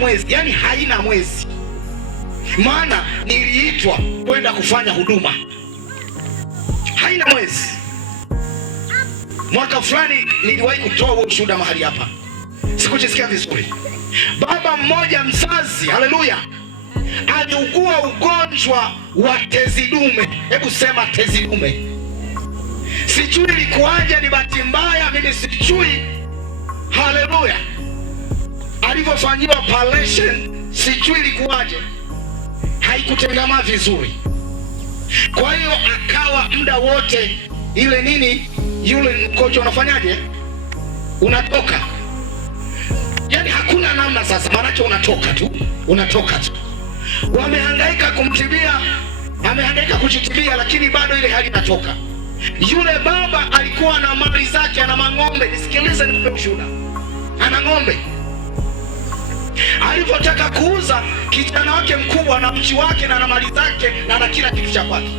mwezi, yani haina mwezi. Maana niliitwa kwenda kufanya huduma, haina mwezi. Mwaka fulani niliwahi kutoa huo ushuhuda mahali hapa, sikujisikia vizuri. Baba mmoja mzazi, haleluya, aliugua ugonjwa wa tezi dume. Hebu sema tezi dume. Sijui ilikuwaje, ni bahati mbaya, mimi sijui, haleluya, alivyofanyiwa operation, sijui ilikuwaje, haikutengamaa vizuri. Kwa hiyo akawa muda wote ile nini, yule mkojo unafanyaje, unatoka, yani hakuna namna sasa, maanake unatoka tu. Wamehangaika kumtibia, amehangaika kujitibia, lakini bado ile hali inatoka. Yule baba alikuwa na mali zake, ana mang'ombe. Nisikilize nikupe ushuhuda, ana ng'ombe. Alipotaka kuuza, kijana wake mkubwa na mchi wake na mali zake na na kila kitu cha kwake,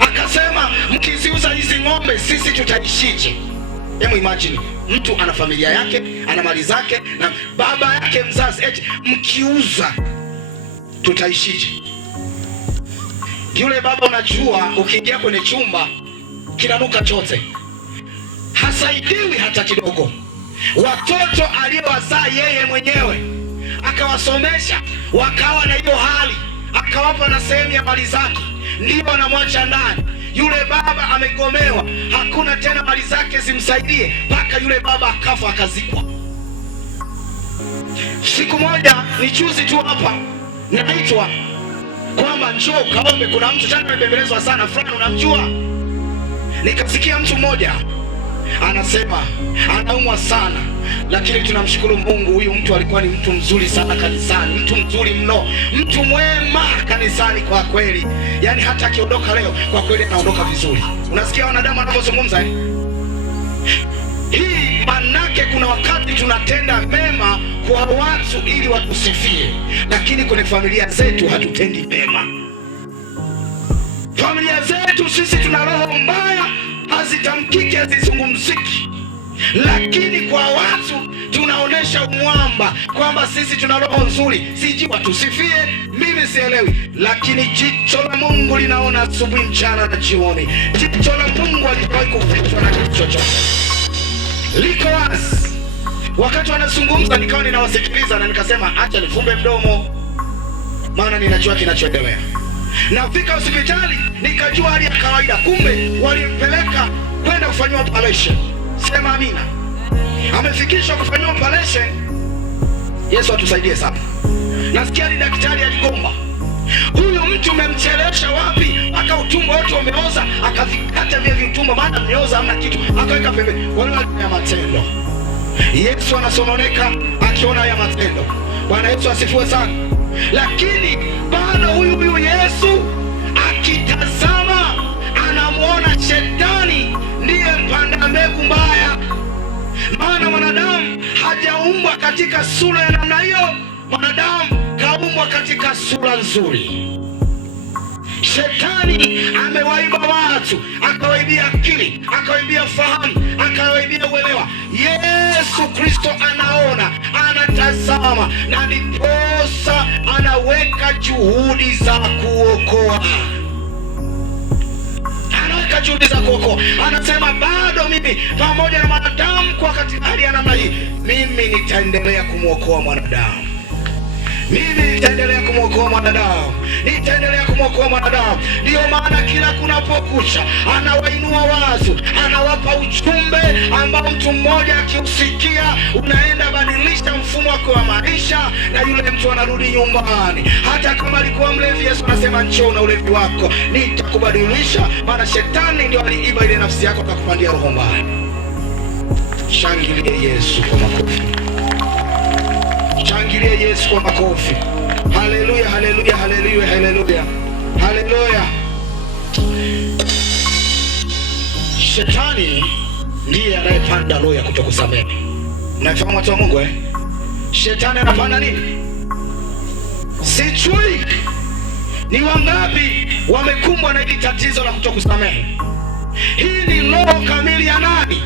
akasema mkiziuza hizi ng'ombe sisi tutaishije? Hebu imagine, mtu ana familia yake, ana mali zake na baba yake mzazi, eti mkiuza tutaishije? Yule baba, unajua ukiingia kwenye chumba kinanuka chote, hasaidiwi hata kidogo. Watoto aliowazaa yeye mwenyewe akawasomesha, wakawa na hiyo hali, akawapa na sehemu ya mali zake, ndio anamwacha ndani. Yule baba amegomewa, hakuna tena mali zake zimsaidie, mpaka yule baba akafa, akazikwa. Siku moja, ni juzi tu hapa, naitwa kwamba njoo kaombe, kuna mtu jana amebembelezwa sana fulani, unamjua? Nikasikia mtu mmoja anasema anaumwa sana, lakini tunamshukuru Mungu, huyu mtu alikuwa ni mtu mzuri sana kanisani, mtu mzuri mno, mtu mwema kanisani kwa kweli. Yani hata akiondoka leo, kwa kweli anaondoka vizuri. Unasikia wanadamu wanavyozungumza hii, manake kuna wakati tunatenda mema kwa watu ili watusifie, lakini kwenye familia zetu hatutendi mema. Familia zetu sisi tuna roho mbaya, hazitamkiki, hazizungumziki, lakini kwa watu tunaonesha umwamba kwamba sisi tuna roho nzuri, siji watusifie. Mimi sielewi, lakini jicho la Mungu linaona asubuhi, mchana na jioni. Jicho la Mungu halijawahi kufichwa na kitu chochote, liko wazi. Wakati wanazungumza nikawa ninawasikiliza na nikasema acha nifumbe mdomo, maana ninajua kinachoendelea. Nafika hospitali nikajua hali ya kawaida, kumbe walimpeleka kwenda kufanyiwa operation. Sema amina. Amefikishwa kufanyiwa operation. Yesu atusaidie sana. Nasikia ni daktari aligomba, huyu mtu umemchelewesha wapi? Aka utumbo wote umeoza, akavikata vile vitumbo, maana mmeoza hamna kitu, akaweka pembeni. Wale ya matendo, Yesu anasononeka akiona ya matendo. Bwana Yesu asifiwe sana. Lakini bado huyu Yesu akitazama, anamuona shetani ndiye mpanda mbegu mbaya. Maana mwanadamu hajaumbwa katika sura ya namna hiyo, mwanadamu kaumbwa katika sura nzuri. Shetani amewaiba watu, akawaibia akili, akawaibia fahamu, akawaibia uelewa. Yesu Kristo anaona, anatazama, na ndiposa anaweka juhudi za kuokoa. Anaweka juhudi za kuokoa. Anasema bado mimi pamoja na mwanadamu kwa katika hali ya namna hii, mimi nitaendelea kumwokoa mwanadamu. Mimi nitaendelea kumwokoa mwanadamu, nitaendelea kumwokoa mwanadamu. Ndiyo maana kila kunapokucha anawainua watu, anawapa ujumbe ambao mtu mmoja akiusikia unaenda badilisha mfumo wake wa maisha, na yule mtu anarudi nyumbani. Hata kama alikuwa mlevi, Yesu anasema njoo na ulevi wako, nitakubadilisha. Maana shetani ndio aliiba ile nafsi yako akakupandia roho mbaya. Shangilie Yesu kwa makofi. Shangilie Yesu kwa makofi. Haleluya, haleluya, haleluya, haleluya, haleluya. Shetani ndiye anayepanda roho ya kutokusamehe. Mnafahamu watu wa Mungu Shetani anapanda nini? Sijui ni wangapi wamekumbwa na hili tatizo la kutokusamehe. Hii ni roho kamili ya nani?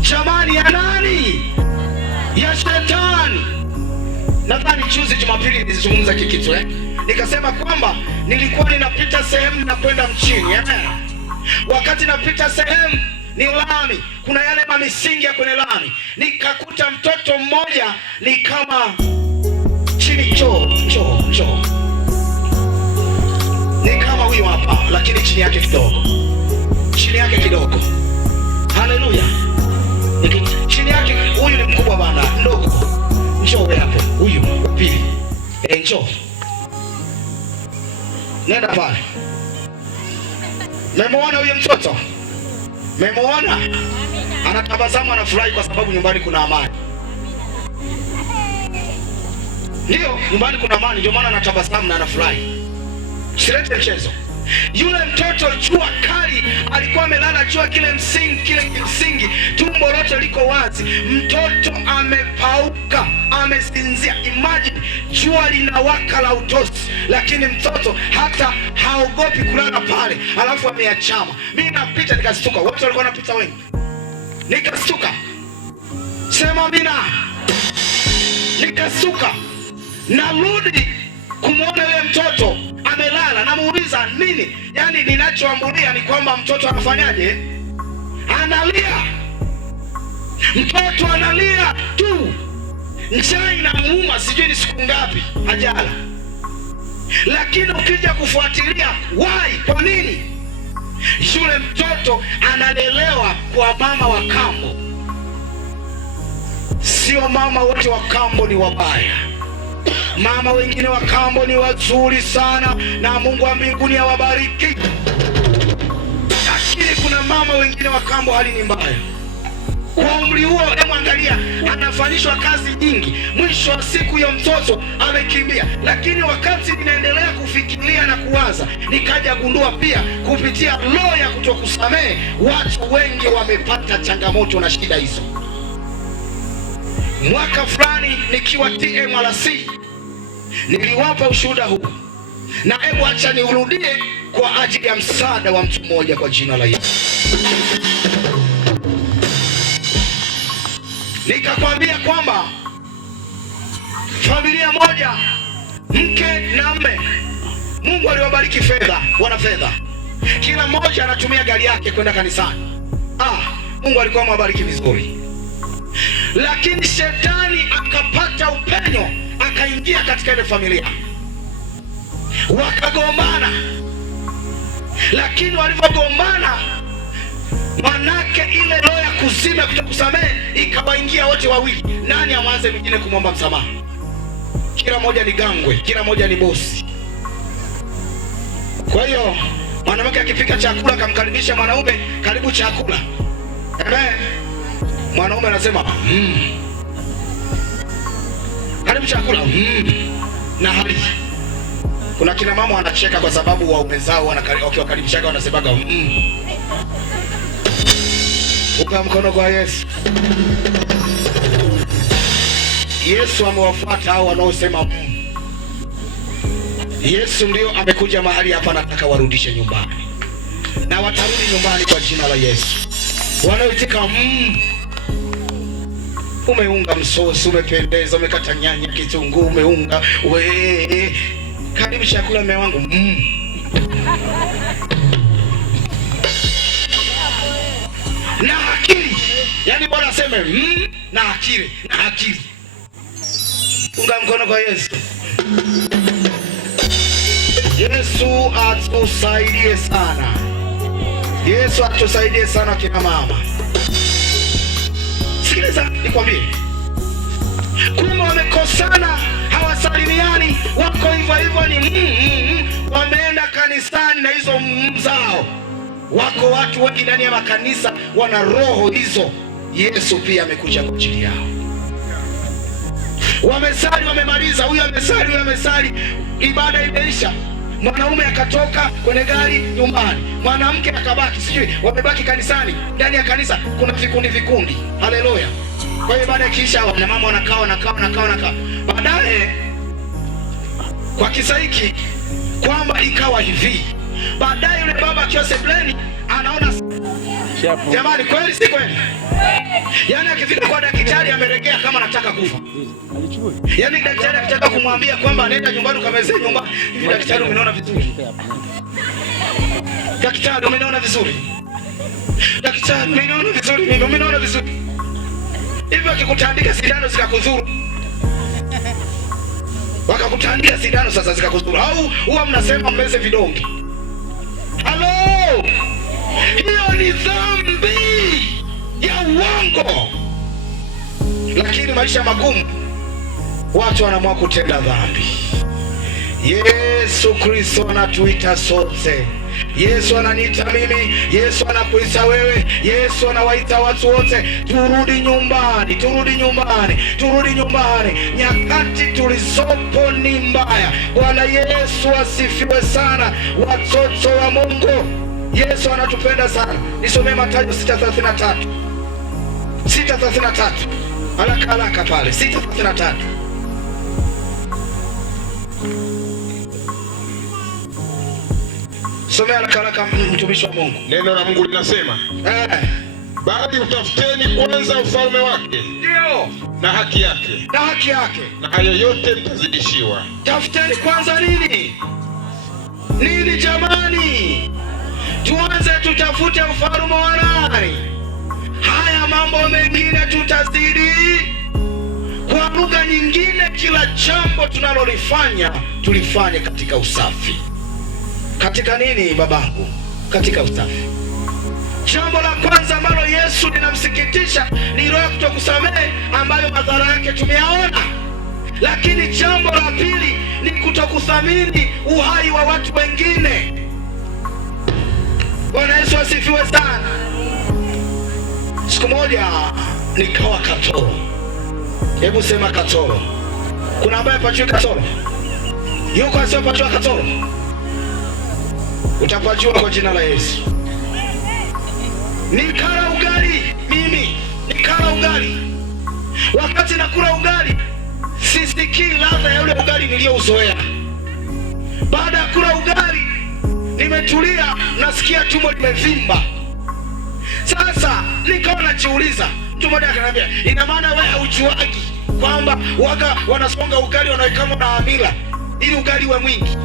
Jamani, ya nani? ya shetani. Nadhani juzi Jumapili nilizungumza kikitu nikasema kwamba nilikuwa ninapita sehemu na kwenda mchini wakati napita sehemu ni lami, kuna yale mamisingi ya kwenye lami, nikakuta mtoto mmoja ni kama chini choo ni kama huyu hapa, lakini chini yake kidogo. Haleluya! Chini yake huyu ni mkubwa bana, ndogo. Njoo hapo, huyu pili. Njoo, nenda pale. Memuona huyu mtoto? Memuona? Anatabasamu, anafurahi kwa sababu nyumbani kuna amani. Ndio, nyumbani kuna amani, ndio maana anatabasamu na anafurahi. Silete mchezo. Yule mtoto jua kali alikuwa amelala jua kile msingi, tumbo lote liko wazi, mtoto amepauka, amesinzia. Imagine jua linawaka la utosi, lakini mtoto hata haogopi kulala pale, alafu ameachama. Mimi napita nikastuka, watu walikuwa wanapita wengi, nikastuka. Sema mina. Nikastuka, narudi kumwona yule mtoto amelala, namuuliza nini? Yaani ninachoambulia ni kwamba mtoto anafanyaje? Analia. Mtoto analia tu, njaa inamuuma, sijui ni siku ngapi hajala. Lakini ukija kufuatilia why, kwa nini? Yule mtoto analelewa kwa mama wa kambo. Sio mama wote wa kambo ni wabaya. Mama wengine wa kambo ni wazuri sana, na Mungu wa mbinguni awabariki. Lakini kuna mama wengine wa kambo hali ni mbaya. Kwa umri huo, hebu angalia, anafanyishwa kazi nyingi, mwisho wa siku ya mtoto amekimbia. Lakini wakati ninaendelea kufikiria na kuwaza, nikaja gundua pia kupitia roho ya kutokusamehe, watu wengi wamepata changamoto na shida hizo. Mwaka fulani nikiwa TMRC niliwapa ushuhuda huu, na hebu acha niurudie kwa ajili ya msaada wa mtu mmoja kwa jina la Yesu. Nikakwambia kwamba familia moja, mke na mme, Mungu aliwabariki fedha, wana fedha, kila mmoja anatumia gari yake kwenda kanisani. Mungu alikuwa amewabariki vizuri, lakini shetani akapata upenyo, akaingia katika ile familia, wakagombana. Lakini walivyogombana, manake ile roho ya kuzima kutokusamehe ikawaingia wote wawili. Nani amwanze mwingine kumwomba msamaha? Kila moja ni gangwe, kila moja ni bosi. Kwa hiyo mwanamke akipika chakula akamkaribisha mwanaume, karibu chakula. Mwanaume anasema karibu chakula na hali. Kuna kina mama wanacheka kwa sababu waume zao wakiwakaribisha wanasemaga Upa mkono kwa Yesu. Yesu amewafuata hao wanaosema Yesu ndio amekuja mahali hapa, nataka warudishe nyumbani, na watarudi nyumbani kwa jina la Yesu. Wanaoitika umeunga msosi, umependeza, umekata nyanya, kitunguu, umeunga karibu chakula mume wangu na akili. Yaani bora aseme na akili, na akili. Unga mkono kwa Yesu. Yesu atusaidie sana. Yesu atusaidie sana kina mama. Sikiliza nikwambie, kumbe wamekosana, hawasalimiani, wako hivyo ni wameenda kanisani na hizo zao. Wako watu wengi ndani ya makanisa wana roho hizo. Yesu pia amekuja kwa ajili yao. Wamesali, wamemaliza, huyu amesali, ibada imeisha. Mwanaume akatoka kwenye gari nyumbani, mwanamke akabaki, sijui wamebaki kanisani. Ndani ya kanisa kuna vikundi. Haleluya. Kwa hiyo baada ya kisha na mama wanakaa. Baadaye kwa kisa hiki kwamba ikawa hivi. Baadaye yule baba akiwa sebleni anaona Jamani, kweli si kweli? Yaani akifika kwa daktari ameregea kama anataka kufa. Yaani daktari akitaka kumwambia kwamba nenda nyumbani ukamezee nyumbani. Hivi daktari umeona vizuri? Daktari umeona vizuri? Daktari umeona vizuri? Mimi umeona vizuri? Hivi akikutandika sindano zikakudhuru. Wakakutandika sindano sasa zikakudhuru. Au huwa mnasema mmeze vidonge. Halo! Hiyo ni dhambi ya uongo. Lakini maisha magumu, watu wanaamua kutenda dhambi. Yesu Kristo anatuita sote. Yesu ananiita mimi, Yesu anakuita wewe, Yesu anawaita watu wote. Turudi nyumbani, turudi nyumbani, turudi nyumbani. Nyakati tulizopo ni mbaya. Bwana Yesu asifiwe sana. Watoto wa Mungu, Yesu anatupenda sana. Nisomee Mathayo 6:33. 6:33. Haraka pale 6:33. Somea haraka mtumishi wa Mungu. Neno la Mungu linasema, bali utafuteni kwanza ufalme wake, ndio, na haki yake, na haki yake, na hayo yote mtazidishiwa. Tafuteni kwanza nini? Nini jamani? Tuanze tutafute ufalme wa nani? Haya mambo mengine tutazidi. Kwa lugha nyingine, kila jambo tunalolifanya tulifanye katika usafi. Katika nini babangu? Katika usafi. Jambo la kwanza ambalo Yesu linamsikitisha ni roho ya kutokusamehe, ambayo madhara yake tumeyaona. Lakini jambo la pili ni kutokuthamini uhai wa watu wengine. Bwana Yesu asifiwe sana. Siku moja nikawa Katoro. Hebu sema Katoro. Kuna ambaye pachua Katoro? Yuko asiyepachua Katoro? Utapajua kwa jina la Yesu. Nikala ugali mimi, nikala ugali. Wakati nakula ugali, sisikii ladha ya ule ugali niliyouzoea. Baada ya kula ugali, nimetulia, nasikia tumbo limevimba. Sasa nikawa najiuliza, mtu mmoja akaniambia, ina maana wewe haujuagi kwamba waga wanasonga ugali wanaweka na hamira ili ugali uwe mwingi?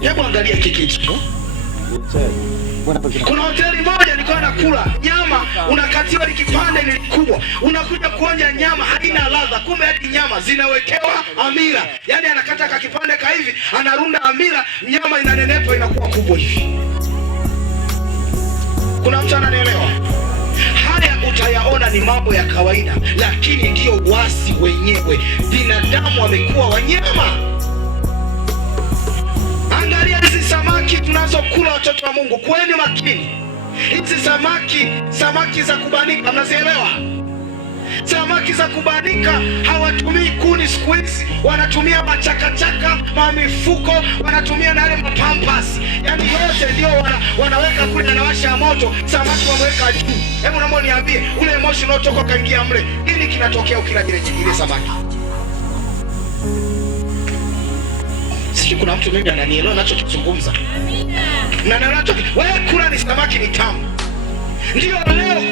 Hebu angalia kikitu. Kuna hoteli moja nilikuwa nakula nyama, unakatiwa kipande ni kubwa, unakuja kuonja nyama haina ladha, kumbe hadi nyama zinawekewa hamira. Yaani anakata kakipande ka hivi, anarunda hamira, nyama inanenepa inakuwa kubwa hivi. Kuna mtu ananielewa? Haya utayaona ni mambo ya kawaida, lakini ndio uasi wenyewe. Binadamu wamekuwa wanyama. Angalia hizi samaki tunazokula, watoto wa Mungu, kuweni makini. Hizi samaki za kubanika, mnazielewa? Samaki za kubanika hawatumii kuni siku hizi, wanatumia machakachaka, mamifuko, wanatumia na yale mapampasi. Yaani yote ndio wanaweka kule, anawasha moto, samaki wameweka juu. Hebu naomba niambie, ule moshi unaotoka kaingia mle, nini kinatokea ukila ile samaki? Sisi kuna mtu mimi ananielewa ninachokizungumza. Na wewe kula ni samaki ni tamu. Ndio leo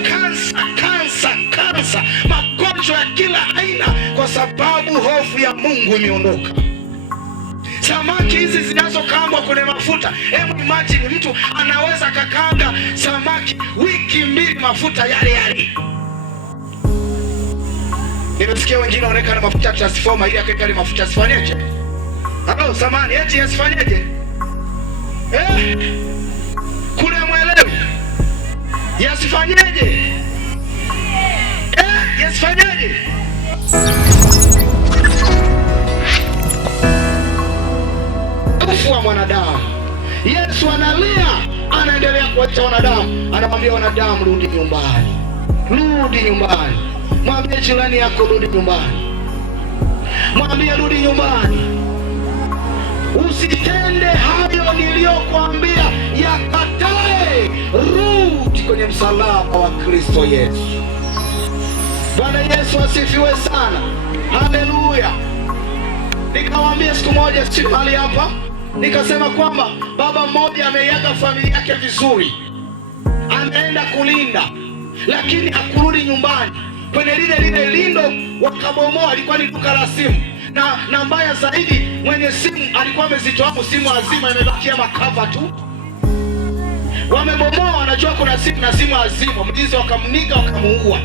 kansa, magonjwa ya kila aina, kwa sababu hofu ya Mungu imeondoka. Samaki hizi zinazokaangwa kwenye mafuta, hebu imagine mtu anaweza kakaanga samaki wiki mbili mafuta yale. Nimesikia wengine wanaeka mafuta transformer ili akaweka mafuta asifanyeje? Halo, samani, eti yasifanyeje? Kule mwelewi. Yasifanyeje? Yasifanyeje? Ufu wa mwanadamu. Yesu analia, anaendelea kuwaita wanadamu. Anamwambia wanadamu, rudi nyumbani. Rudi nyumbani. Mwambie jirani yako rudi nyumbani. Mwambie rudi nyumbani. Usitende hayo niliyokuambia, yakatae. Rudi kwenye msalaba wa Kristo Yesu. Bwana Yesu asifiwe sana. Haleluya. Nikamwambia siku moja si mahali hapa, nikasema kwamba baba mmoja ameiaga familia yake vizuri. ameenda kulinda, lakini hakurudi nyumbani. Kwenye lile lindo wakabomoa, alikuwa ni duka la simu, na mbaya zaidi mwenye simu alikuwa amezitoa simu hazima, imebakia makava tu. Wamebomoa, wanajua kuna simu na simu hazima, mlinzi wakamnika, wakamuua,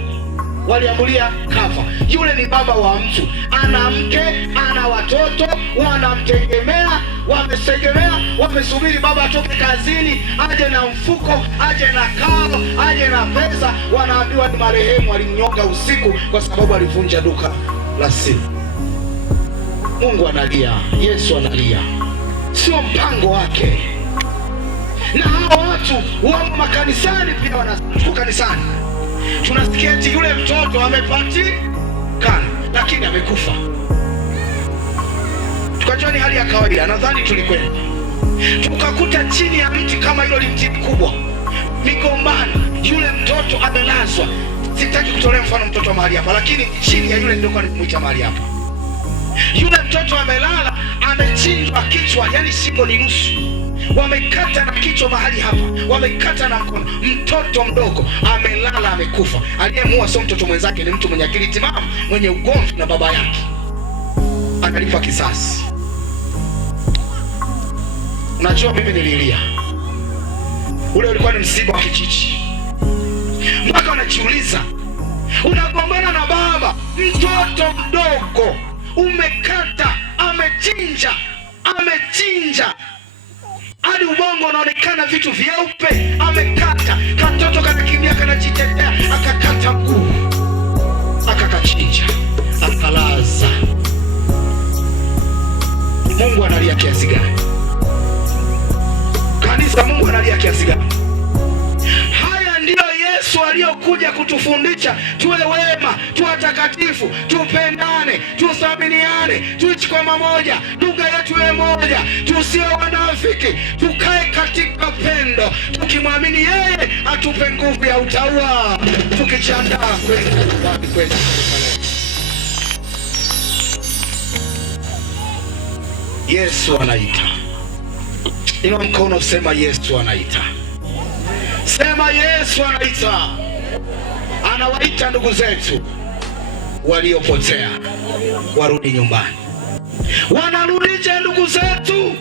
waliamulia kafa. Yule ni baba wa mtu, ana mke, ana watoto, wanamtegemea, wamesegemea, wamesubiri baba atoke kazini, aje na mfuko, aje na karo, aje na pesa. Wanaambiwa ni marehemu, alimnyonga usiku kwa sababu alivunja duka la simu. Mungu analia, Yesu analia, sio mpango wake. Na hao watu wamo makanisani pia, wanatuko kanisani, tunasikia eti yule mtoto amepatikana lakini amekufa. Tukajua ni hali ya kawaida. Nadhani tulikwenda tukakuta chini ya mti kama hilo, mti mkubwa Migombani, yule mtoto amelazwa. Sitaki kutolea mfano mtoto wa mahali hapa, lakini chini ya yule ndio kwa nimuita mahali hapa. Yule mtoto amelala, amechinjwa kichwa, yani shingo ni nusu, wamekata na kichwa mahali hapa, wamekata na mkono. Mtoto mdogo amelala, amekufa. Aliyemuua sio mtoto mwenzake, ni mtu mwenye akili timamu, mwenye ugomvi na baba yake, analipa kisasi. Unajua, mimi nililia. Ule ulikuwa ni msiba wa kijiji, mpaka unajiuliza, unagombana na baba, mtoto mdogo umekata, amechinja hadi ubongo unaonekana vitu vyeupe, amekata. Katoto kanakimbia, kanajitetea, akakata mguu, akakachinja, akalaza. Mungu analia kiasi gani? Kanisa, Mungu analia kiasi gani? Haya ndiyo Yesu aliyokuja kutufundisha, tuwe wema, tuwe takatifu, tupendane, tuthaminiane, tuishi kwa mamoja, lugha yetu iwe moja, tusiwe wanafiki, tukae katika pendo, tukimwamini yeye atupe nguvu ya utaua, tukijiandaa kwenda nyumbani kwetu. Yesu anaita. Inua mkono, sema Yesu anaita. Sema Yesu anaita. Anawaita ndugu zetu waliopotea warudi nyumbani. Wanarudije ndugu zetu?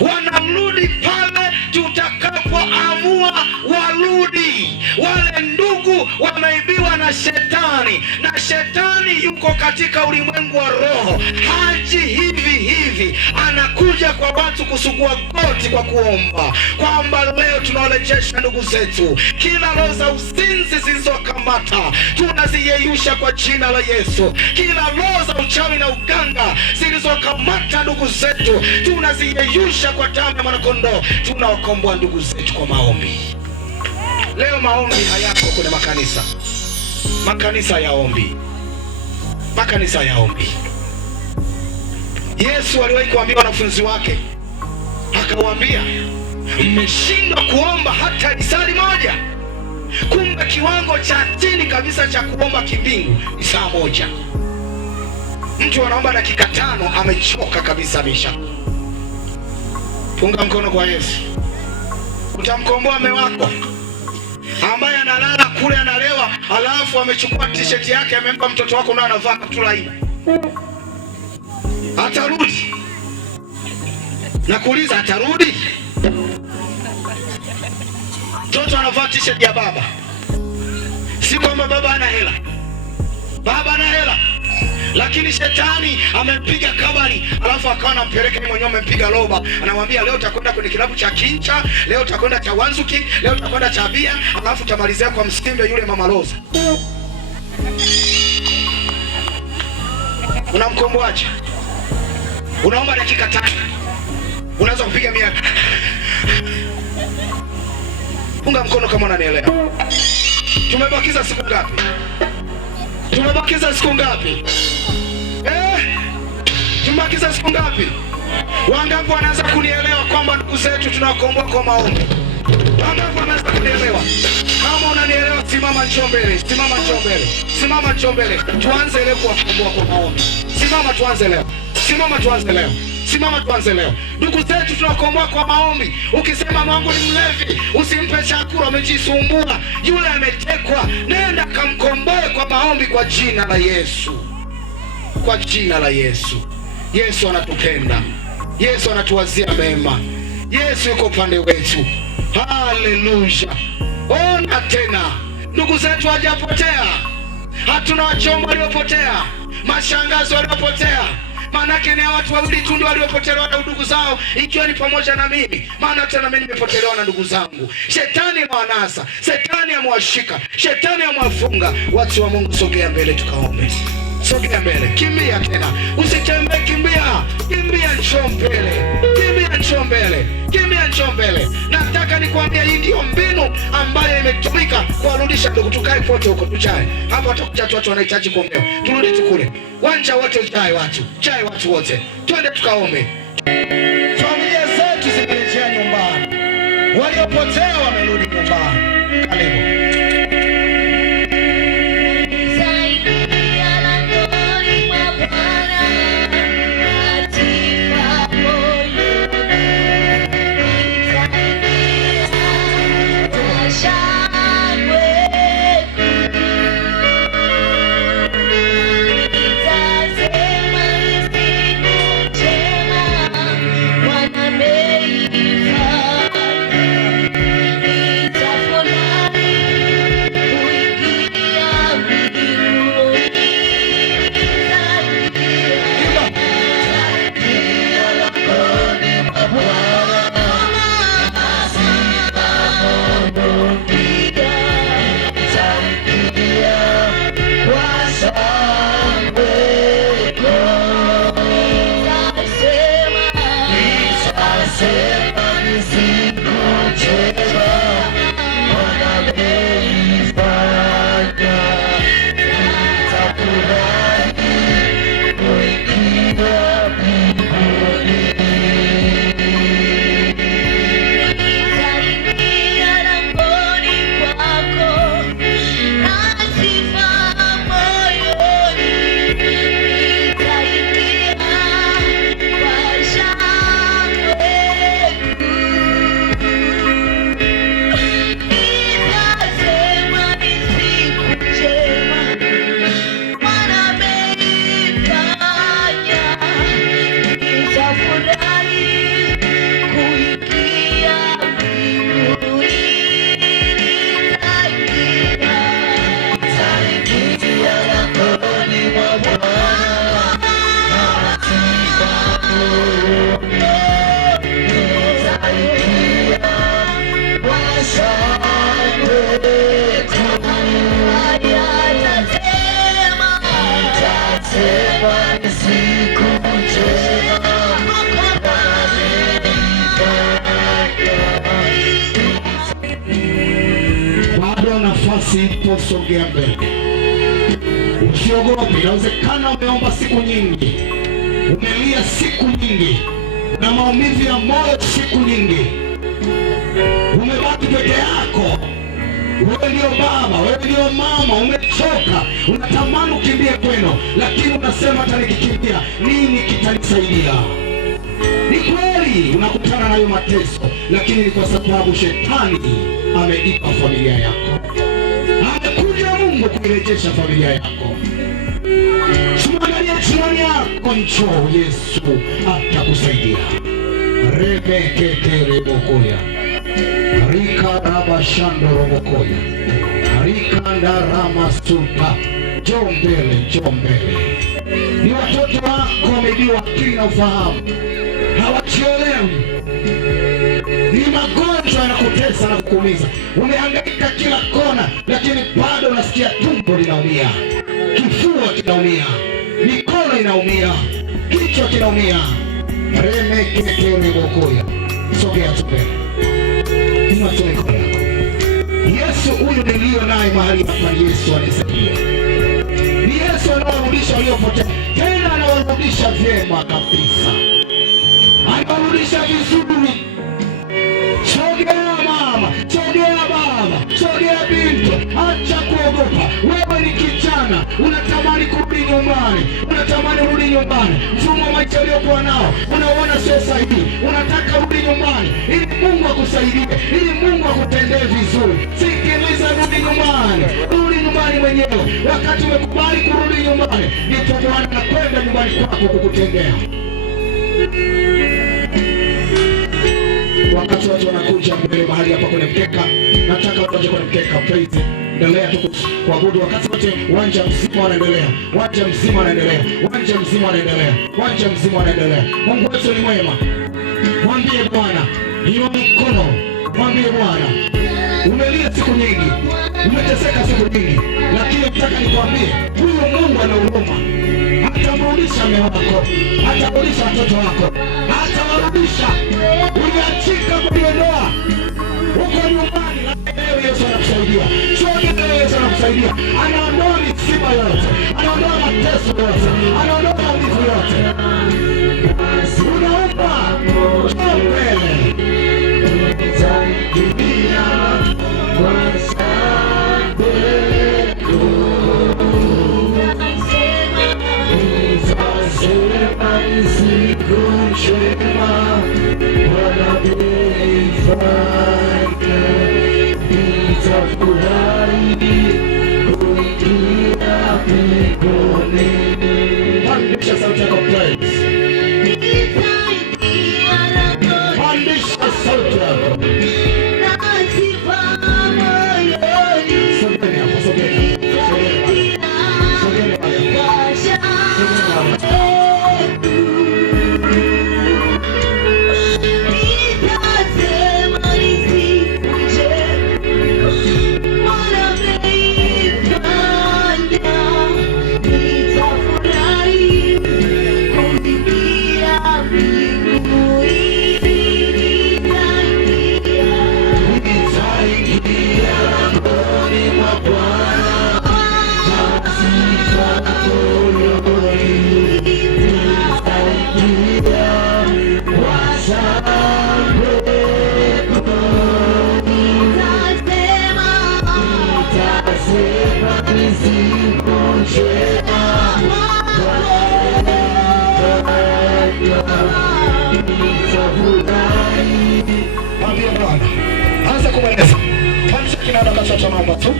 Wanarudi pale tutakapoamua warudi. Wale ndugu wameibiwa na shetani, na shetani yuko katika ulimwengu wa roho. Haji hivi hivi, anakuja kwa watu kusugua goti kwa kuomba kwamba leo tunawarejesha ndugu zetu. Kila roho za uzinzi zilizokamata tunaziyeyusha kwa jina la Yesu. Kila roho za uchawi na uganga zilizokamata ndugu zetu tunaziyeyusha kwa damu ya mwanakondoo. Tunawakomboa ndugu zetu kwa maombi. Leo maombi hayako kwenye makanisa. Makanisa ya ombi, makanisa ya ombi. Yesu aliwahi kuambia wanafunzi wake, akawaambia, mmeshindwa kuomba hata risali moja. Kumbe kiwango cha chini kabisa cha kuomba kimbingu ni saa moja. Mtu anaomba dakika 5 amechoka kabisa, amesha. Punga mkono kwa Yesu. Utamkomboa mume wako ambaye analala kule analewa, alafu amechukua t-shirt yake amempa mtoto wako na anavaa kaptula hii. Atarudi? Nakuuliza, atarudi? Mtoto anavaa t-shirt ya baba. Si kwamba baba ana hela. Baba ana hela, lakini shetani amempiga kabari, alafu akawa anampeleka yeye mwenyewe, amempiga roba, anamwambia leo utakwenda kwenye kilabu cha Kincha, leo utakwenda cha Wanzuki, leo utakwenda cha Bia, alafu utamalizia kwa Msimbe yule Mama Rosa. Unamkomboaje? Unaomba dakika 3, unaweza kupiga 100. Funga mkono kama unanielewa. Tumebakiza siku ngapi? Tumebakiza siku ngapi? Tumebakiza siku ngapi? Wangapi wanaanza kunielewa kwamba ndugu zetu tunawakomboa kwa maombi? Wangapi wanaanza kunielewa? Kama unanielewa, simama njoo mbele, simama njoo mbele, simama njoo mbele. Tuanze leo kuwakomboa kwa maombi. Simama tuanze leo. Simama tuanze leo. Simama tuanze leo. Ndugu zetu tunakomboa kwa maombi. Ukisema mwangu ni mlevi, usimpe chakula, umejisumbua. Yule ametekwa, nenda kamkomboe kwa maombi kwa jina la Yesu. Kwa jina la Yesu. Yesu anatupenda. Yesu anatuwazia mema. Yesu yuko upande wetu. Haleluya. Ona tena, ndugu zetu hawajapotea. Hatuna wachomba waliopotea, mashangazi waliopotea. Maanake ni watu wawili tu ndio waliopotelewa na ndugu zao, ikiwa ni pamoja na mimi. Maana tena mimi nimepotelewa na ndugu zangu. Shetani amewanasa, shetani amewashika, shetani amewafunga. Watu wa Mungu, sogea mbele tukaombe. Sogea mbele, kimbia tena, usitembee, kimbia, kimbia, njoo mbele, kimbia, njoo mbele, kimbia, njoo mbele. Nataka nikwambia, hii ndio mbinu ambayo imetumika kuwarudisha ndugu. Tukae pote huko, tujae hapa, watakuja watu wanahitaji kuombewa. Turudi tukule, wanja wote ujae watu, jae watu wote, twende tukaombe. Familia zetu zimerejea nyumbani, waliopotea wamerudi nyumbani. Karibu. Bado nafasi ipo, sogea mbele. Usiogope, inawezekana umeomba siku nyingi, umelia siku nyingi, na maumivu ya moyo siku nyingi, umebaki peke yako. Wewe ndio baba, wewe ndio mama, umechoka, unatamani ukimbie kwenu, lakini unasema hata nikikimbia nini kitanisaidia? Ni kweli unakutana nayo mateso, lakini ni kwa sababu shetani ameipa familia yako. Amekuja Mungu kuirejesha familia yako. Simwangalia jirani yako, njoo, Yesu atakusaidia. Rebekete rebokoya, rika rabashando robokoya, rika ndarama suta. Njoo mbele, njoo mbele. Ni watoto wako wamejua akili na ufahamu, hawajielewi. Ni magonjwa yanakutesa na kukuumiza. Umehangaika kila kona, lakini bado unasikia tumbo linaumia, kifua kinaumia, mikono inaumia, kichwa kinaumia. Remekekeribokoya, sogea mbele, inua mikono yako. Yesu huyu nilio naye mahali hapa, Yesu anisaidia. Ni Yesu anawarudisha waliopotea, tena anawarudisha vyema kabisa, anawarudisha vizuri. Sogea mama, sogea baba, sogea binti, acha kuogopa. Wewe ni kijana, unatamani kurudi nyumbani, unatamani kurudi nyumbani. Mfumo wa maisha uliokuwa nao unaona sio sahihi, unataka rudi nyumbani ili Mungu akusaidie, ili Mungu akutendee vizuri. Sikiliza, rudi nyumbani, rudi nyumbani mwenyewe. Wakati umekubali kurudi nyumbani, ndipo Bwana anakwenda nyumbani kwako kukutendea. Wakati watu wanakuja mbele mahali hapa kwenye mkeka, nataka waje kwenye mkeka, praise. Endelea tu kuabudu wakati wote, uwanja mzima wanaendelea, uwanja mzima wanaendelea, uwanja mzima wanaendelea, uwanja mzima wanaendelea. Mungu wetu ni mwema. Mwambie Bwana, inua mkono, mwambie Bwana, umelia siku nyingi, umeteseka siku nyingi, lakini nataka nikwambie, huyu Mungu ana huruma. Atamrudisha mume wako, atamrudisha watoto wako, atawarudisha. Uliachika kwenye ndoa, uko nyumbani, leo Yesu anakusaidia. Leo Yesu anakusaidia, anaondoa misiba yote, anaondoa mateso yote, anaondoa maumivu yote. Unaomba mbele, dunia kwa sababu nitasema siku njema wanaifanya, nitafurahi kuingia mbinguni. Pandisha sauti yako, praise. Pandisha sauti yako. Sogeni hapo, sogeni. Sogeni pale. Anza kumweleza. Pandisha kinanda kachacha mambo tu,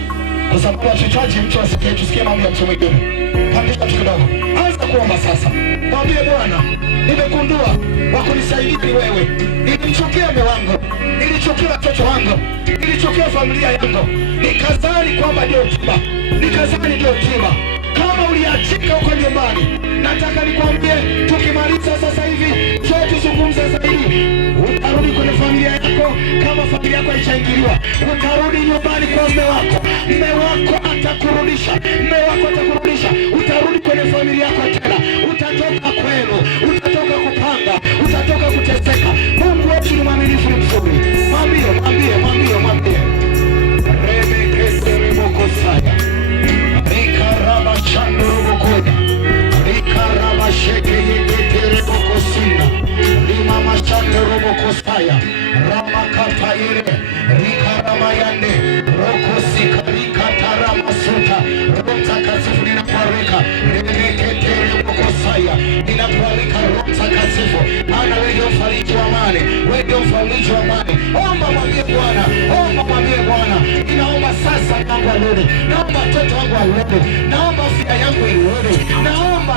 kwa sababu hatuhitaji mtu asitusikie mambo ya mtu mwingine. Pandisha tu kidogo. Anza kuomba sasa. Mwambie Bwana, nimegundua wa kunisaidia ni wewe. Nilichukia mume wangu, nilichukia watoto wangu, nilichukia familia yangu, nikazani kwamba ndio tiba, nikazani ndio tiba. Kama uliachika huko nyumbani, nataka nikwambie, tukimaliza sasa hivi, njoo tuzungumze zaidi. Utarudi kwenye familia yako, kama familia yako haishaingiliwa. Utarudi nyumbani kwa mume wako, mume wako atakurudisha, mume wako atakurudisha. Utarudi kwenye familia yako tena, utatoka kwenu, utatoka kupanga, utatoka kuteseka. Mungu wetu ni mwaminifu, ni mzuri. Mwambie, mwambie, mwambie, mwambie. Remekesere Rikaraba Chandorobokoda, Rikaraba Sheke Yetere Bokosina, Rimama Chandorobokosaya, Ramakatayere, Rikarama Yande, Rokosika, Rikatarama Suta, Rotakasifu Ninaparika, Remeketere Bokosaya, Ninaparika Rotakasifu. Ana wewe mfariji wa amani, wewe mfariji wa amani. Omba mwambie Bwana, omba mwambie Bwana, ninaomba sasa yangu arudi, naomba watoto wangu arudi, naomba afya yangu irudi, naomba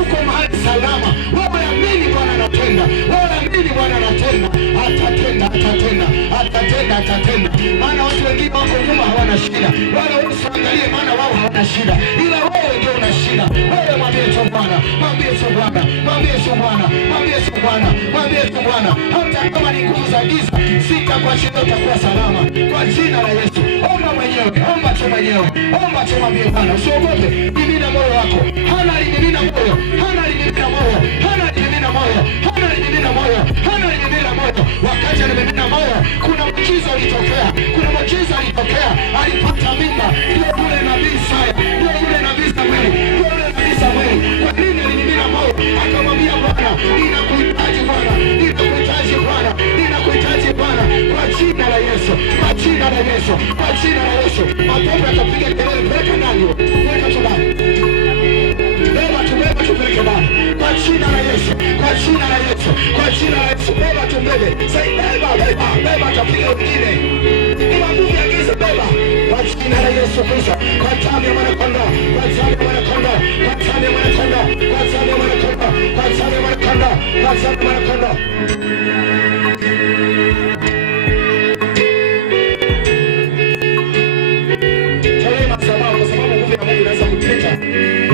uko mahali salama. Wewe amini Bwana anatenda, wewe amini Bwana anatenda, atatenda, atatenda, atatenda, atatenda. Maana watu wengine wako nyuma hawana shida, wala usiangalie maana wao hawana shida, ila wewe ndio una shida. Wewe mwambie tu Bwana, mwambie tu Bwana, mwambie tu Bwana, mwambie tu Bwana, mwambie tu Bwana. Hata kama ni nguvu za giza, sitakuachia, utakuwa salama kwa jina la Yesu. Omba mwenyewe, omba tu mwenyewe, omba tu, mwambie Bwana, usiogope. Mimina moyo wako. Hana alimimina moyo, Hana alimimina moyo, Hana alimimina moyo, Hana alimimina moyo, Hana alimimina moyo. Wakati alimimina moyo, kuna muujiza ulitokea, kuna muujiza ulitokea. Alipata mimba, ndio yule nabii Isaya, ndio yule nabii Samueli, ndio yule nabii Samueli. Kwa nini alimimina moyo? Akamwambia Bwana, ninakuhitaji Bwana, ninakuhitaji Bwana, ninakuhitaji Bwana, kwa jina la Yesu, kwa jina la Yesu, kwa jina la Yesu. Mapepo yatapiga kelele, peleka ndani, peleka tu ndani, beba tu, peleke ndani, kwa jina la Yesu, kwa jina la Yesu, kwa jina la Yesu. Beba tu mbele, say beba, beba, beba, tapiga wengine. Ima nguvu ya giza, beba kwa jina la Yesu Kristo, kwa damu ya mwanakondoo, kwa damu ya mwanakondoo, kwa damu ya mwanakondoo, kwa damu ya mwanakondoo, kwa damu ya mwanakondoo, kwa damu ya mwanakondoo.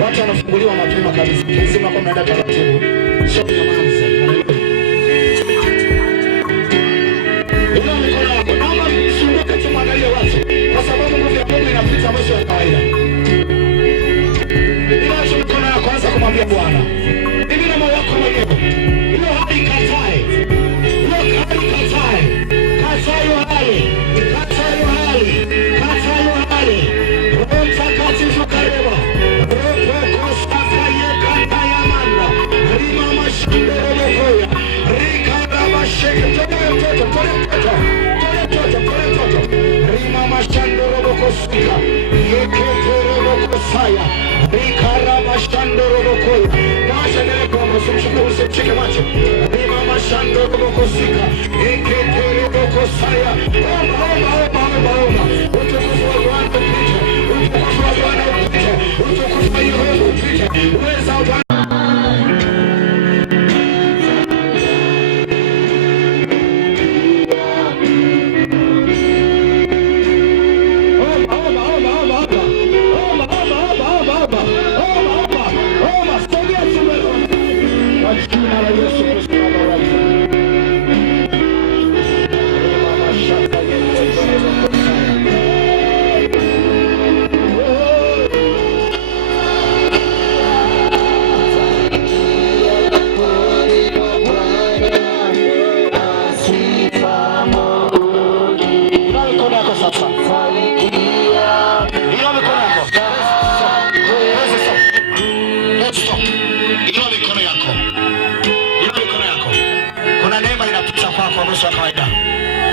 Watu wanafunguliwa mapema kabisa. Lazima kwa mnaenda taratibu. Sio nyamanza. Ina mikono yako. Naomba msunguke tu mwangalie watu. Kwa sababu nguvu ya Mungu inapita maisha ya kawaida. Ina mikono yako, anza kumwambia Bwana. Mimi na moyo wako mwenyewe. Hiyo hali katae. Hiyo hali katae. Katae hiyo hali. Katae hiyo hali. Katae hiyo hali. Roho Mtakatifu karibu.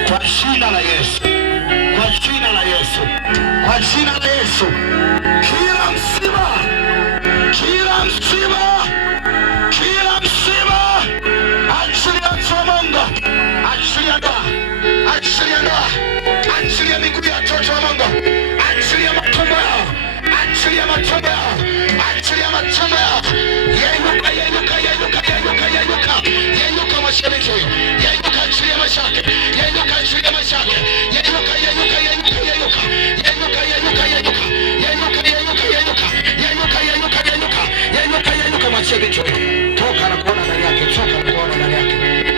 Kwa jina la Yesu, kwa jina la Yesu, kwa jina la Yesu, kila msiba, kila msiba, kila msiba, achilia Mungu, achilia ndoa, achilia ndoa, achilia miguu ya watoto wa Mungu, achilia matumbo yao, achilia matumbo yao, achilia matumbo yao, yeyuka, yeyuka, yeyuka, yeyuka, yeyuka, yeyuka mashariki huyo, yeyuka achilia mashake, yeyuka achilia mashake, yeyuka, yeyuka, yeyuka, yeyuka, yeyuka, yeyuka, yeyuka, yeyuka, yeyuka, yeyuka, yeyuka, yeyuka, yeyuka, yeyuka, yeyuka mashariki huyo, toka na kuona ndani yake, toka na kuona ndani yake,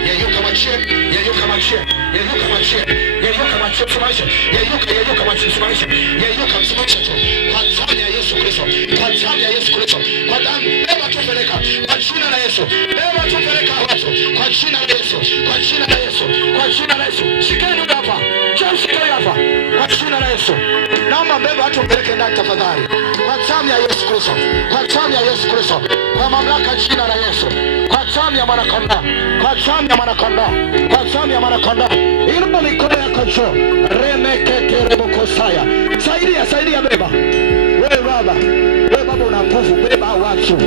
yeyuka machie, yeyuka machie, yeyuka machie, yeyuka machie tumaisha, yeyuka, yeyuka machie tumaisha, yeyuka msimaisha tu, kwa damu ya Yesu Kristo, kwa damu ya Yesu Kristo, kwa damu, beba tupeleka, kwa jina la Yesu, beba tupeleka watu, kwa jina la Yesu, kwa jina la Yesu, kwa jina la Yesu, shikeni hapa, shikeni hapa, kwa jina la Yesu, naomba beba watu mpeleke ndani tafadhali, kwa damu ya Yesu Kristo, kwa damu ya Yesu Kristo, kwa mamlaka jina la Yesu, kwa damu ya mwanakondoo, kwa damu ya mwanakondoo, kwa damu ya mwanakondoo, inua mikono yako juu, remeketerebokosaya, saidia, saidia, beba, wewe baba una nguvu, beba watu,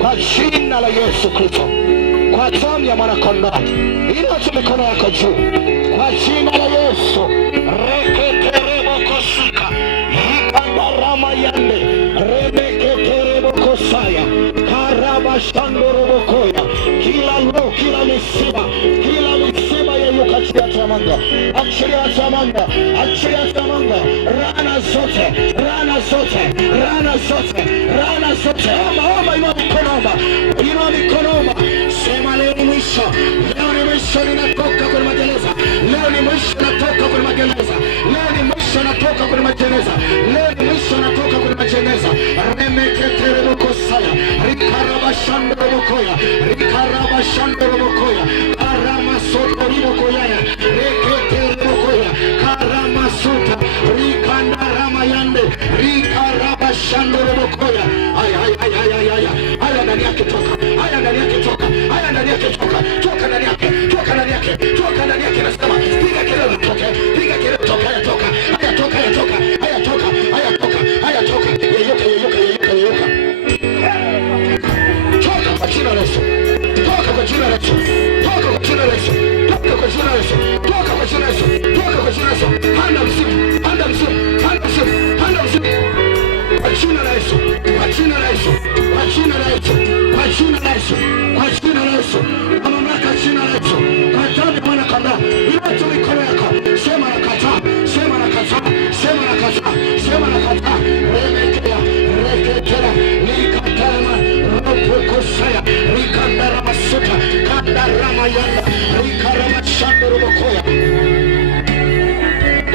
kwa jina la Yesu Kristo, kwa damu ya mwanakondoo, inua mikono yako juu, kwa jina la Yesu, reketerebokosika, ikandarama yande, remeketerebokosaya, karabashandorobokoya, kila misiba yeyuka achilia Mungu, achilia Mungu, achilia Mungu, rana zote, rana zote, rana zote, rana zote, omba, inua mikono, inua mikono, sema leo ni mwisho, leo ni mwisho, ninatoka kwenye magereza, leo ni mwisho, natoka kwenye magereza, leo ni mwisho, natoka kwenye magereza, leo ni mwisho, natoka kwenye magereza, remeketerebokosaya, rikarabashandorobokoya, rikarabashandorobokoya, aramasotoribokoyaya, reketerebokaya, karamasuta, rikandaramayande, rikarabashandorobokoya. Haya ndani yake toka, haya ndani yake toka, haya ndani yake toka, toka ndani yake, toka ndani yake, toka ndani yake, nasema piga kelele toka, piga kelele toka, haya toka, haya toka, haya toka, haya toka, haya toka, haya toka, yeyuka, yeyuka, yeyuka, yeyuka. jina la Yesu, kwa jina la Yesu, kwa jina la Yesu, kwa jina la Yesu, kwa jina la Yesu, kwa mamlaka ya jina la Yesu, kwa damu ya mwana kondoo. Inua mikono yako, sema nakataa, sema nakataa, sema nakataa, sema nakataa. Remekea, rekekera, likatarama, ropokosaya, rikandarama suta, kandarama yanda, rikarama shandoro mokoya.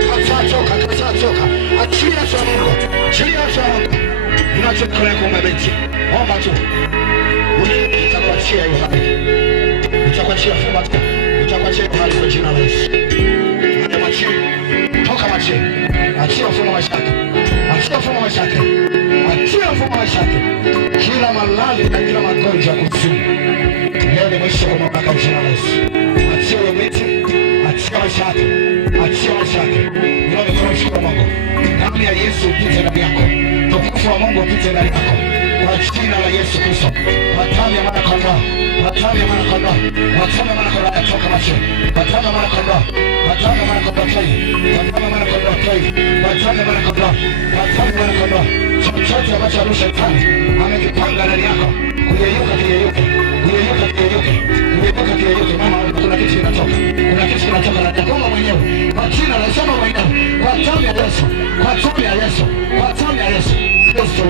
Kataa, achilia cha Mungu, achilia cha Mungu. Unachokolea kwa mabeti, omba tu. Utakuachia hiyo hali, utakuachia fumba tu, utakuachia hiyo hali kwa jina la Yesu. Haya machie, toka machie, achia fumba mashaka, achia fumba mashaka, achia fumba mashaka. Kila malali na kila magonjwa kuzimu, leo ni mwisho kwa mamlaka ya jina la Yesu. Achia hiyo miti, achia mashaka, achia mashaka. Leo ni mwisho kwa Mungu. Damu ya Yesu ipite ndani yako, utukufu wa Mungu upite ndani yako, kwa jina la Yesu Kristo. Damu ya mwana kondoo, damu ya mwana kondoo, damu ya mwana kondoo atoka macho, damu ya mwana kondoo, damu ya mwana kondoo toi, damu ya mwana kondoo toi, damu ya mwana kondoo, damu ya mwana kondoo. Chochote ambacho adui shetani amekipanga ndani yako, kuyeyuka, kiyeyuke, kuyeyuka, kiyeyuke, kuyeyuka, kiyeyuke. Mama, kuna kitu kinatoka, kuna kitu kinatoka ndani yako mwenyewe, kwa jina la Yesu mwenyewe, kwa damu ya Yesu, kwa damu ya Yesu, kwa damu ya Yesu. Yesu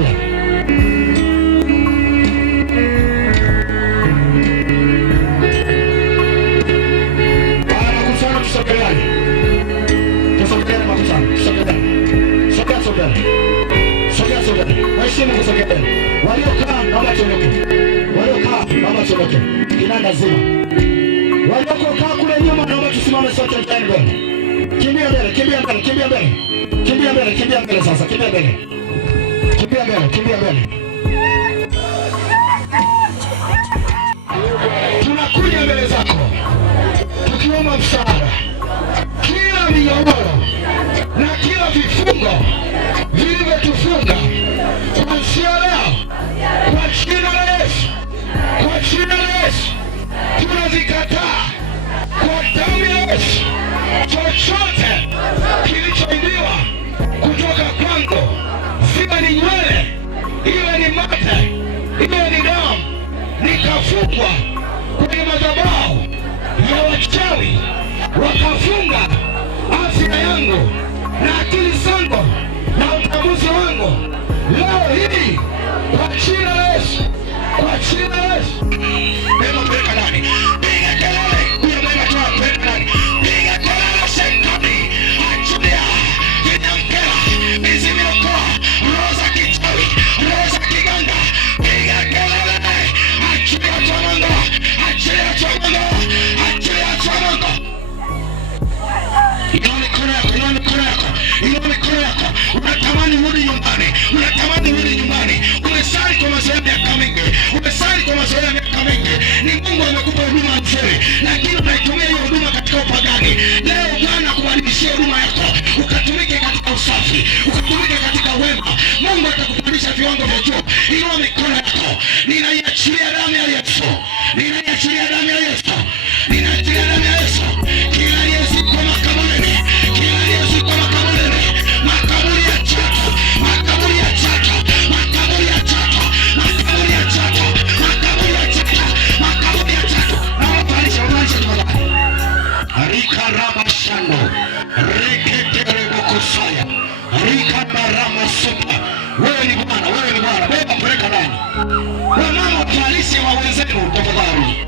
Sogeleani makutano, sogea. Waheshimu kusogeleani. Waliokaa naomba tuondoke, waliokaa naomba tuondoke, kinanda zima. Waliokaa kule nyuma naomba tusimame sote ndani mbele. Kimbia mbele, kimbia mbele, kimbia mbele, kimbia mbele, kimbia mbele sasa, kimbia mbele, kimbia mbele, kimbia mbele. Tunakuja mbele zako tukiomba msaada. Kila minyororo na kila vifungo vilivyotufunga kuanzia leo, kwa jina la Yesu, kwa jina la Yesu tunazikataa kwa damu ya Yesu. Chochote kilichoibiwa kutoka kwangu, ziwe ni nywele, iwe ni mate, iwe ni damu, nikafungwa kwenye madhabahu ya wachawi, wakafunga afya yangu na akili zangu na utambuzi wangu. Leo hii kwa jina la Yesu, kwa jina la Yesu. Hebu peka nani, piga kelele, huyo mwana toa peka nani, piga kelele shetani, achilia vinyankela, nizimiokoa, roho za kichawi, roho za kiganga, piga kelele, achilia cha Mungu, achilia cha Mungu, achilia cha Mungu. Inua mikono yako, inua mikono yako, inua mikono yako. Unatamani urudi nyumbani, unatamani urudi nyumbani. Umesali kwa mazoea miaka mingi, umesali kwa mazoea miaka mingi. Ni Mungu amekupa huduma nzuri, lakini unaitumia hiyo huduma katika upagani. Leo Bwana kubadilishia huduma yako, ukatumike katika usafi, ukatumike katika wema. Mungu atakupandisha viwango vya juu. Inua mikono yako. Ninaiachilia damu ya Yesu, ninaiachilia damu ya Yesu, ninaiachilia damu ya Yesu. Kila aliyezikwa makaburini, kila aliyezikwa makaburini, makaburi ya Chato, makaburi ya Chato, makaburi ya Chato, makaburi ya Chato, makaburi ya Chato, makaburi ya Chato. Na wapalisha tafadhali. Rika rama shando, reketere bokosaya, rika barama supa. Wewe ni Bwana, wewe ni Bwana. Beba peleka ndani. Wamama wapalishe wa wenzenu tafadhali.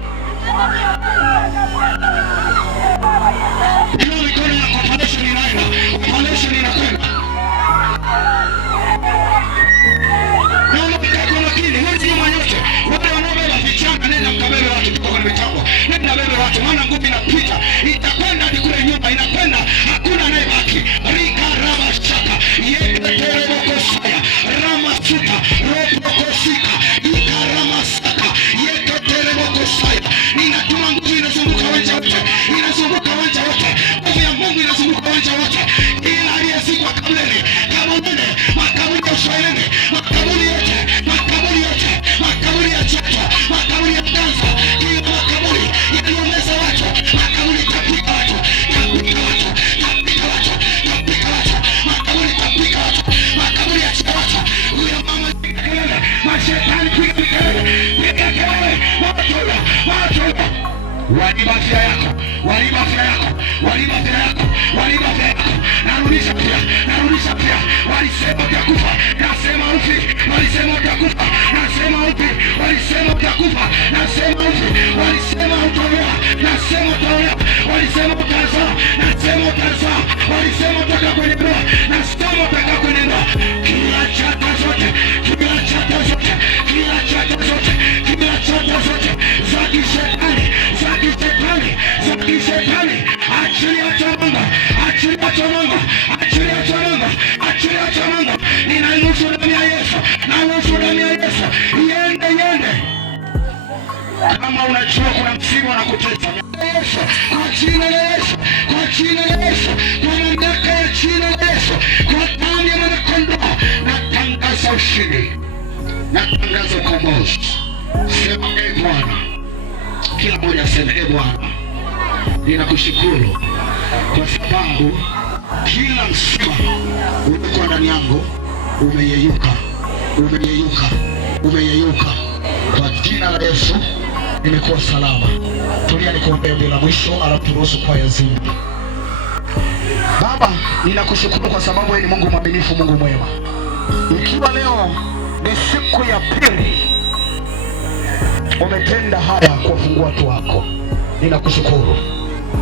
Inua mikono yako, operation inaenda, operation inakwenda. Naomba mkae kwa makini, wote nyuma yote. Wale wanaobeba vichanga, nenda mkabebe watu kutoka kwenye mitambo. Nenda bebe watu, maana nguvu inapita, itakwenda hadi kule nyuma, inakwenda, hakuna anayebaki. Rika rama shaka, yeketere bokosaya, rama suta, ropo kosika, ika rama saka, yeketere bokosaya. Ninatuma nguvu inazunguka uwanja wote, inazunguka uwanja wote. Nguvu ya Mungu inazunguka uwanja wote. Kila aliyezikwa kaburini, kaburini, makaburi ya Uswahilini, makaburi yote, makaburi yote, makaburi ya Chato, makaburi ya Mwanza, kila makaburi yaliyomeza watu, makaburi tapika watu, tapika watu, tapika watu, tapika watu, makaburi tapika watu, makaburi ya watu. Huyo waliba afya yako, waliba afya yako, waliba afya yako, waliba afya yako. Narudisha afya, narudisha afya. Walisema utakufa, nasema ufi. Walisema utakufa, nasema ufi. Walisema utakufa, nasema ufi. Walisema utaolewa, nasema utaolewa. Walisema utazaa, nasema utazaa. Walisema utakaa kwenye ndoa, nasema utakaa kwenye ndoa. Kila chata zote, kila chata zote, kila chata zote, kila chata zote za kishetani, za kishetani, za kishetani, achilia Mungu, achilia Mungu, achilia Mungu, achilia Mungu. Ninanusu damu ya Yesu, nanusu damu ya Yesu, iende, iende. Kama unajua kuna msimu na kutesa Yesu, kwa jina la Yesu, kwa jina la Yesu, kwa mamlaka ya jina la Yesu, kwa damu ya mwanakondoo, natangaza ushindi, natangaza ukombozi. Sema e Bwana, kila mmoja aseme e Bwana, ninakushukuru kwa sababu kila msiba uliokuwa ndani yangu umeyeyuka, umeyeyuka, umeyeyuka. Kwa jina la Yesu nimekuwa salama. Tulia nikuombee bila mwisho, alafu turuhusu kwaya zimbe. Baba, ninakushukuru kwa sababu wewe ni Mungu mwaminifu, Mungu mwema. Ikiwa leo ni siku ya pili umetenda haya kuwafungua watu wako, ninakushukuru.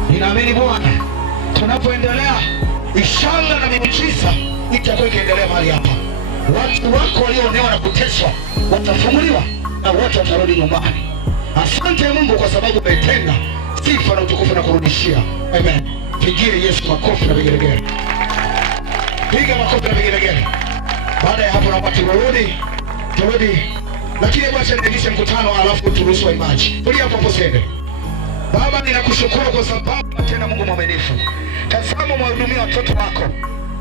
Ninaamini Bwana, tunapoendelea ishara na miujiza itakuwa ikiendelea mahali hapa. Watu wako walioonewa na kuteswa watafunguliwa na wote watarudi nyumbani. Asante Mungu kwa sababu umetenda. Sifa na utukufu na kurudishia. Amen. Pigie Yesu makofi na vigelegele. Piga makofi na vigelegele. Baada ya hapo naomba turudi. Lakini basi niendeshe mkutano alafu turuhusu waimbaji. Tulia hapo hapo siende. Baba, ninakushukuru kwa sababu tena Mungu mwaminifu. Tazama umewahudumia watoto wako.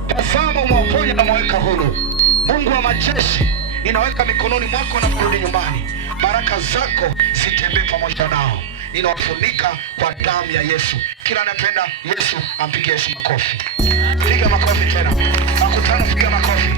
Tazama umewaponya na umeweka huru. Mungu wa majeshi, ninaweka mikononi mwako na kurudi nyumbani. Baraka zako zitembee pamoja nao. Ninawafunika kwa damu ya Yesu. Kila anapenda Yesu ampige Yesu makofi. Piga makofi tena. Makutano, piga makofi.